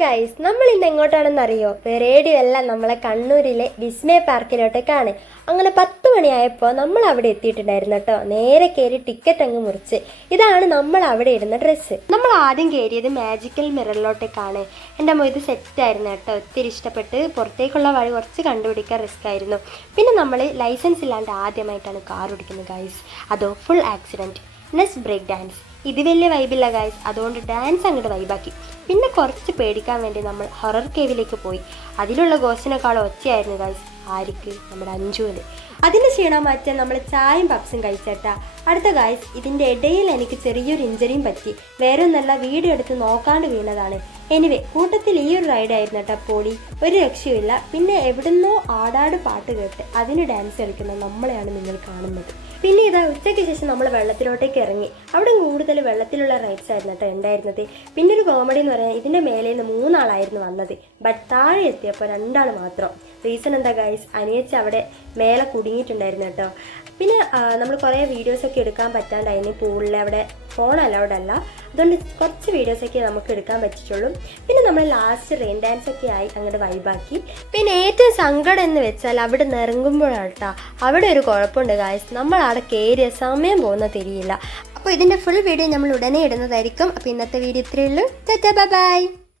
Guys, നമ്മൾ ഇന്ന് എങ്ങോട്ടാണെന്ന് അറിയോ? വേറെയുമല്ല, നമ്മളെ കണ്ണൂരിലെ വിസ്മയ പാർക്കിലോട്ടേക്കാണ്. അങ്ങനെ 10 മണിയായപ്പോൾ നമ്മൾ അവിടെ എത്തിയിട്ടുണ്ടായിരുന്നു കേട്ടോ. നേരെ കയറി ടിക്കറ്റ് അങ്ങ് മുറിച്ച്. ഇതാണ് നമ്മൾ അവിടെ ഇടുന്ന ഡ്രസ്സ്. നമ്മൾ ആദ്യം കയറിയത് മാജിക്കൽ മിററിലോട്ടേക്കാണ്. എൻ്റെ അമ്മ ഇത് സെറ്റായിരുന്നു കേട്ടോ. ഒത്തിരി ഇഷ്ടപ്പെട്ട്. പുറത്തേക്കുള്ള വഴി കുറച്ച് കണ്ടുപിടിക്കാൻ റിസ്ക് ആയിരുന്നു. പിന്നെ നമ്മൾ ലൈസൻസ് ഇല്ലാണ്ട് ആദ്യമായിട്ടാണ് കാർ ഓടിക്കുന്നത് ഗൈസ്. അതോ full accident. Next break dance. ഇത് വലിയ വൈബില്ല ഗൈസ്, അതുകൊണ്ട് ഡാൻസ് അങ്ങോട്ട് വൈബാക്കി. പിന്നെ കുറച്ച് പേടിക്കാൻ വേണ്ടി നമ്മൾ ഹൊറർ കേവിലേക്ക് പോയി. അതിലുള്ള ഗോസ്റ്റിനേക്കാളും ഒച്ചയായിരുന്നു ഗൈസ്. ആർക്ക്? നമ്മുടെ അഞ്ജുവിന്. അതിന് ക്ഷീണം മാറ്റാൻ നമ്മൾ ചായയും പപ്സും കഴിച്ചേട്ടാ. അടുത്ത ഗൈസ്, ഇതിൻ്റെ ഇടയിൽ എനിക്ക് ചെറിയൊരു ഇഞ്ചറിയും പറ്റി. വേറെ ഒന്നല്ല, വീഡിയോ എടുത്ത് നോക്കാണ്ട് വീണതാണ്. എനിവേ, കൂട്ടത്തിൽ ഈ ഒരു റൈഡായിരുന്നു കേട്ടോ പൊളി. ഒരു രക്ഷയുമില്ല. പിന്നെ എവിടുന്നോ ആടാട് പാട്ട് കേട്ട് അതിന് ഡാൻസ് കളിക്കുന്ന നമ്മളെയാണ് നിങ്ങൾ കാണുന്നത്. പിന്നെ ഇതാ ഉച്ചയ്ക്ക് ശേഷം നമ്മൾ വെള്ളത്തിലോട്ടേക്ക് ഇറങ്ങി. അവിടെ കൂടുതൽ വെള്ളത്തിലുള്ള റൈഡ്സ് ആയിരുന്നു കേട്ടോ ഉണ്ടായിരുന്നത്. പിന്നെ ഒരു കോമഡി എന്ന് പറയാൻ, ഇതിൻ്റെ മേലെ നിന്ന് 3 ആളായിരുന്നു വന്നത്. ബട്ട് താഴെ എത്തിയപ്പോൾ 2 ആൾ മാത്രം. റീസൺ എന്താ ഗൈസ്? അനിയച്ച് അവിടെ മേലെ കുടുങ്ങിയിട്ടുണ്ടായിരുന്നു കേട്ടോ. പിന്നെ നമ്മൾ കുറേ വീഡിയോസൊക്കെ എടുക്കാൻ പറ്റാണ്ടായിരുന്നു. പൂളിൽ അവിടെ ഫോൺ അലൗഡ് അല്ല. അതുകൊണ്ട് കുറച്ച് വീഡിയോസൊക്കെ നമുക്ക് എടുക്കാൻ പറ്റിയിട്ടുള്ളൂ. പിന്നെ നമ്മൾ ലാസ്റ്റ് റെയിൻ ഡാൻസ് ഒക്കെ ആയി അങ്ങോട്ട് വൈബാക്കി. പിന്നെ ഏറ്റവും സങ്കടം എന്ന് വെച്ചാൽ അവിടെ നിന്ന് ഇറങ്ങുമ്പോഴാണ് കേട്ടോ. അവിടെ ഒരു കുഴപ്പമുണ്ട് ഗായ്സ്, നമ്മൾ അവിടെ കയറിയ സമയം പോകുന്ന തിരിയില്ല. അപ്പോൾ ഇതിൻ്റെ ഫുൾ വീഡിയോ നമ്മൾ ഉടനെ ഇടുന്നതായിരിക്കും. അപ്പോൾ ഇന്നത്തെ വീഡിയോ ഇത്രയേ ഉള്ളൂ. Tata bye bye.